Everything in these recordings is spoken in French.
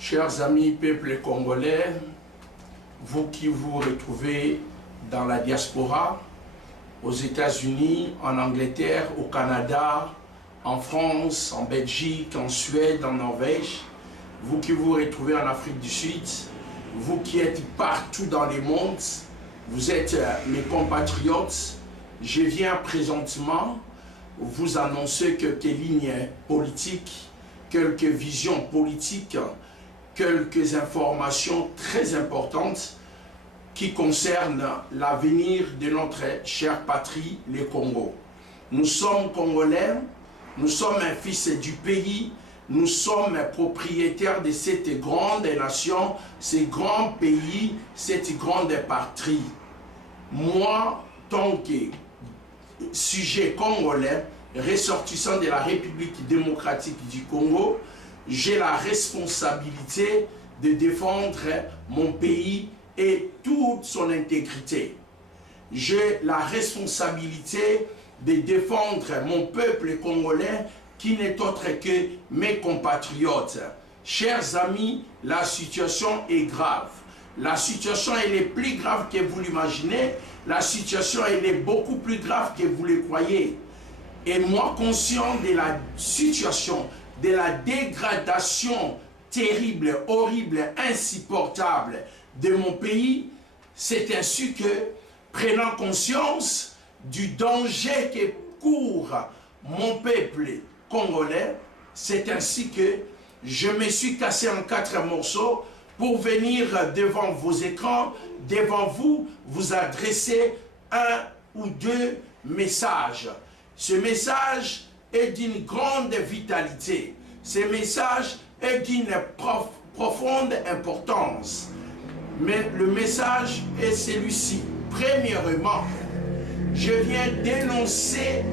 Chers amis, peuple congolais, vous qui vous retrouvez dans la diaspora, aux États-Unis, en Angleterre, au Canada, en France, en Belgique, en Suède, en Norvège, vous qui vous retrouvez en Afrique du Sud, vous qui êtes partout dans le monde, vous êtes mes compatriotes, je viens présentement vous annoncer quelques lignes politiques, quelques visions politiques, quelques informations très importantes qui concernent l'avenir de notre chère patrie, le Congo. Nous sommes Congolais, nous sommes un fils du pays, nous sommes propriétaires de cette grande nation, ce grand pays, cette grande patrie. Moi, tant que sujet congolais, ressortissant de la République démocratique du Congo, j'ai la responsabilité de défendre mon pays et toute son intégrité. J'ai la responsabilité de défendre mon peuple congolais qui n'est autre que mes compatriotes. Chers amis, la situation est grave. La situation elle est plus grave que vous l'imaginez. La situation elle est beaucoup plus grave que vous le croyez. Et moi, conscient de la situation, de la dégradation terrible, horrible, insupportable de mon pays, c'est ainsi que, prenant conscience du danger que court mon peuple congolais, c'est ainsi que je me suis cassé en 4 morceaux pour venir devant vos écrans, devant vous, vous adresser un ou deux messages. Ce message est d'une grande vitalité. Ce message est d'une profonde importance. Mais le message est celui-ci. Premièrement, je viens dénoncer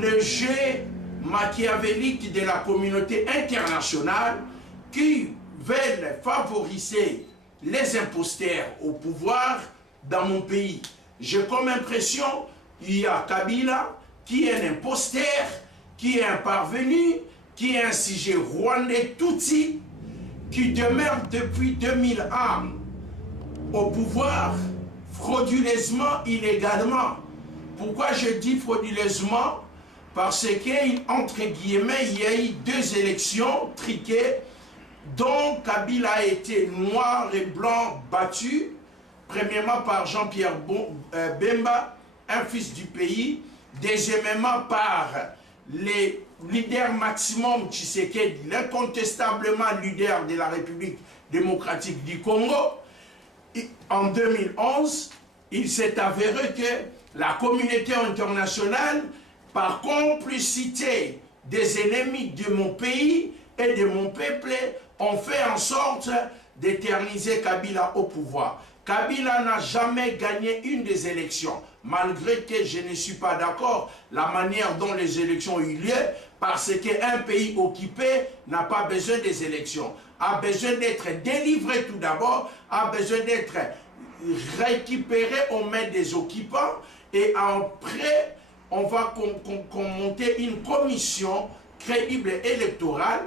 le jeu machiavélique de la communauté internationale qui veulent favoriser les imposteurs au pouvoir dans mon pays. J'ai comme impression qu'il y a Kabila qui est un imposteur, qui est un parvenu, qui est un sujet rwandais Tutsi, qui demeure depuis 2001 au pouvoir frauduleusement, illégalement. Pourquoi je dis frauduleusement? Parce qu'entre guillemets, il y a eu 2 élections triquées dont Kabila a été noir et blanc battu, premièrement par Jean-Pierre Bemba, un fils du pays, deuxièmement par les leaders maximum Tshisekedi, l'incontestablement leader de la République démocratique du Congo. En 2011, il s'est avéré que la communauté internationale, par complicité des ennemis de mon pays et de mon peuple, ont fait en sorte d'éterniser Kabila au pouvoir. Kabila n'a jamais gagné une des élections, malgré que je ne suis pas d'accord la manière dont les élections ont eu lieu, parce qu'un pays occupé n'a pas besoin des élections, a besoin d'être délivré tout d'abord, a besoin d'être récupéré aux mains des occupants, et après, on va monter une commission crédible électorale,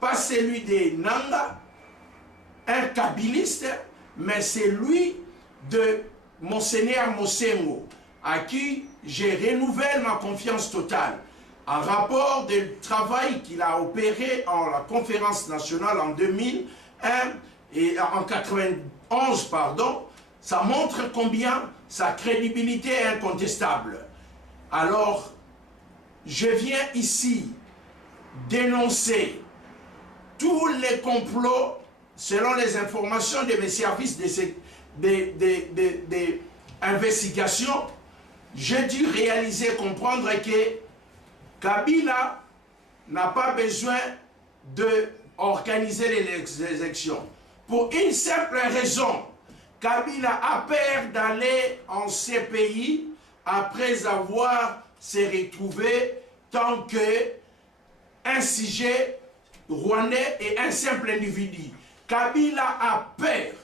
pas celui des Nanga, un kabiliste, mais c'est lui de Monseigneur Mosengo, à qui je renouvelle ma confiance totale. Un rapport de travail qu'il a opéré en la conférence nationale en 2001 et en 91, pardon, ça montre combien sa crédibilité est incontestable. Alors, je viens ici dénoncer tous les complots selon les informations de mes services d'investigation. J'ai dû réaliser, comprendre que Kabila n'a pas besoin d'organiser les élections. Pour une simple raison, Kabila a peur d'aller en CPI après avoir se retrouvé tant qu'un sujet rwandais et un simple individu. Kabila a peur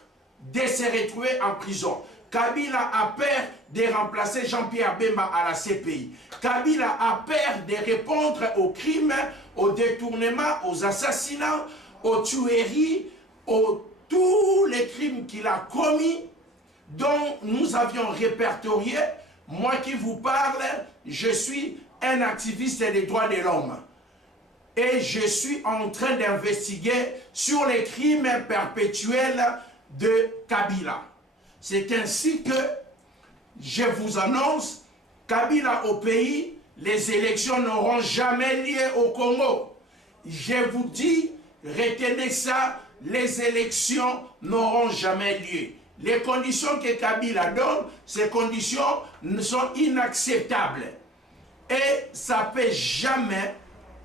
de se retrouver en prison. Kabila a peur de remplacer Jean-Pierre Bemba à la CPI. Kabila a peur de répondre aux crimes, aux détournements, aux assassinats, aux tueries, tous les crimes qu'il a commis, dont nous avions répertorié. Moi qui vous parle, je suis un activiste des droits de l'homme. Et je suis en train d'investiguer sur les crimes perpétuels de Kabila. C'est ainsi que je vous annonce, Kabila au pays, les élections n'auront jamais lieu au Congo. Je vous dis, retenez ça, les élections n'auront jamais lieu. Les conditions que Kabila donne, ces conditions sont inacceptables. Et ça ne peut jamais,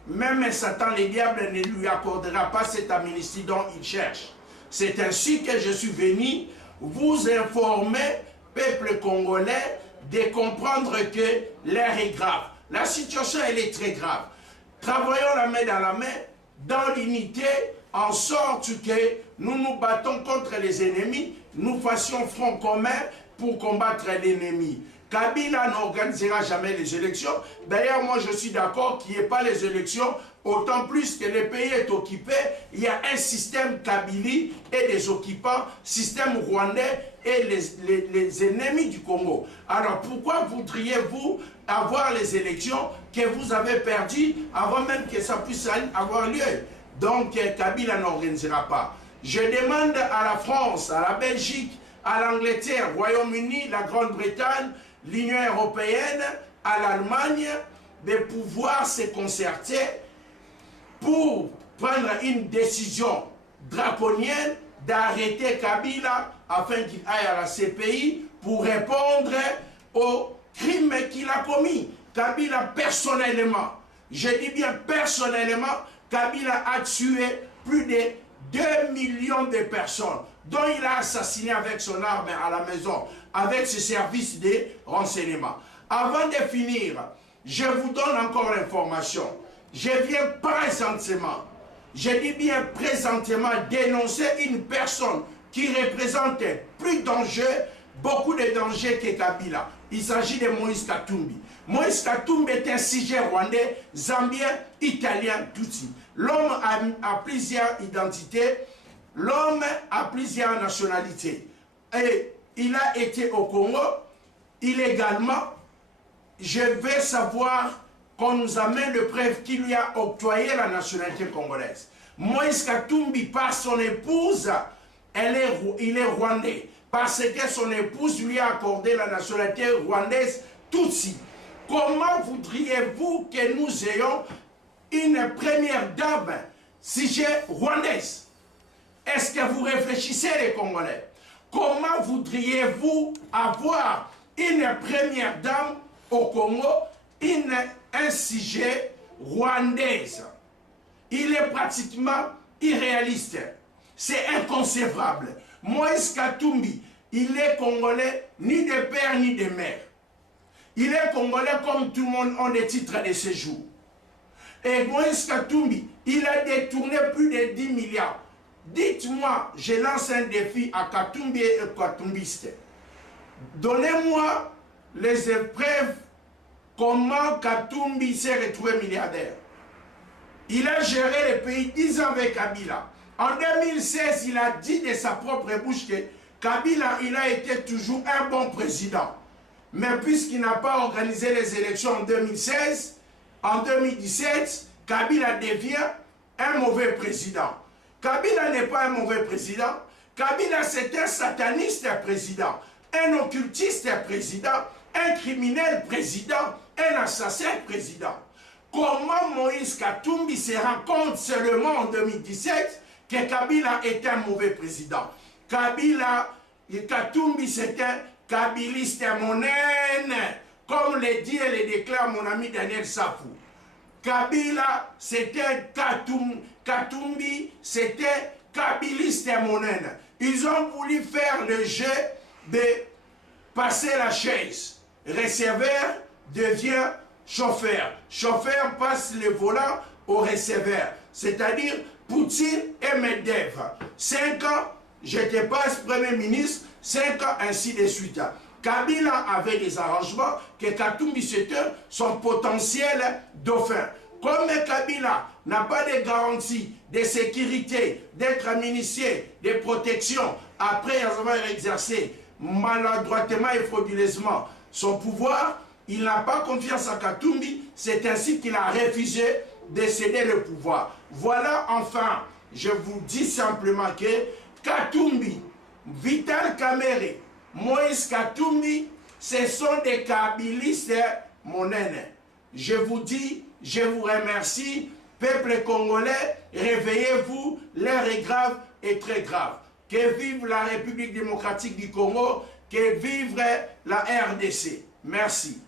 même Satan le diable ne lui accordera pas cette amnistie dont il cherche. C'est ainsi que je suis venu vous informer, peuple congolais, de comprendre que l'air est grave. La situation, elle est très grave. Travaillons la main dans la main, dans l'unité, en sorte que nous nous battons contre les ennemis, nous fassions front commun pour combattre l'ennemi. Kabila n'organisera jamais les élections. D'ailleurs, moi, je suis d'accord qu'il n'y ait pas les élections, autant plus que le pays est occupé. Il y a un système Kabili et des occupants, système rwandais et les ennemis du Congo. Alors, pourquoi voudriez-vous avoir les élections que vous avez perdues avant même que ça puisse avoir lieu? Donc, Kabila n'organisera pas. Je demande à la France, à la Belgique, à l'Angleterre, Royaume-Uni, la Grande-Bretagne, l'Union européenne, à l'Allemagne, de pouvoir se concerter pour prendre une décision draconienne d'arrêter Kabila afin qu'il aille à la CPI pour répondre aux crimes qu'il a commis. Kabila personnellement, je dis bien personnellement, Kabila a tué plus de 2 millions de personnes, dont il a assassiné avec son arme à la maison, avec ses services de renseignement. Avant de finir, je vous donne encore l'information. Je viens présentement, je dis bien présentement, dénoncer une personne qui représente plus danger, beaucoup de danger que Kabila. Il s'agit de Moïse Katumbi. Moïse Katumbi est un sujet rwandais, zambien, italien, tutsi. L'homme a plusieurs identités, l'homme a plusieurs nationalités. Et il a été au Congo illégalement. Je veux savoir qu'on nous amène de preuves qu'il lui a octroyé la nationalité congolaise. Moïse Katumbi, par son épouse, il est rwandais. Parce que son épouse lui a accordé la nationalité rwandaise tutsi. Comment voudriez-vous que nous ayons une première dame sujet rwandaise? Est-ce que vous réfléchissez les Congolais? Comment voudriez-vous avoir une première dame au Congo, un sujet rwandaise? Il est pratiquement irréaliste. C'est inconcevable. Moïse Katumbi, il est Congolais ni de père ni de mère. Il est Congolais comme tout le monde a des titres de séjour. Et Moïse Katumbi, il a détourné plus de 10 milliards. Dites-moi, je lance un défi à Katumbi et Katumbiste. Donnez-moi les épreuves comment Katumbi s'est retrouvé milliardaire. Il a géré le pays 10 ans avec Kabila. En 2016, il a dit de sa propre bouche que Kabila, il a été toujours un bon président. Mais puisqu'il n'a pas organisé les élections en 2016, en 2017, Kabila devient un mauvais président. Kabila n'est pas un mauvais président. Kabila, c'est un sataniste président, un occultiste président, un criminel président, un assassin président. Comment Moïse Katumbi se rend compte seulement en 2017 que Kabila est un mauvais président? Katumbi, c'est un kabiliste monène, comme le dit et le déclare mon ami Daniel Safou. Kabila, c'était Katumbi, c'était kabiliste monène. Ils ont voulu faire le jeu de passer la chaise. Receveur devient chauffeur. Chauffeur passe le volant au receveur. C'est-à-dire Poutine et Medvedev. 5 ans, je te passe Premier ministre, 5 ans, ainsi de suite. Kabila avait des arrangements que Katumbi c'était son potentiel dauphin. Comme Kabila n'a pas de garantie de sécurité, d'être initié, de protection, après avoir exercé maladroitement et frauduleusement son pouvoir, il n'a pas confiance à Katumbi, c'est ainsi qu'il a refusé de céder le pouvoir. Voilà, enfin, je vous dis simplement que Katumbi, Vital Kamerhe, Moïse Katumbi, ce sont des kabilistes monènes. Je vous dis, je vous remercie, peuple congolais, réveillez-vous, l'heure est grave et très grave. Que vive la République démocratique du Congo, que vive la RDC. Merci.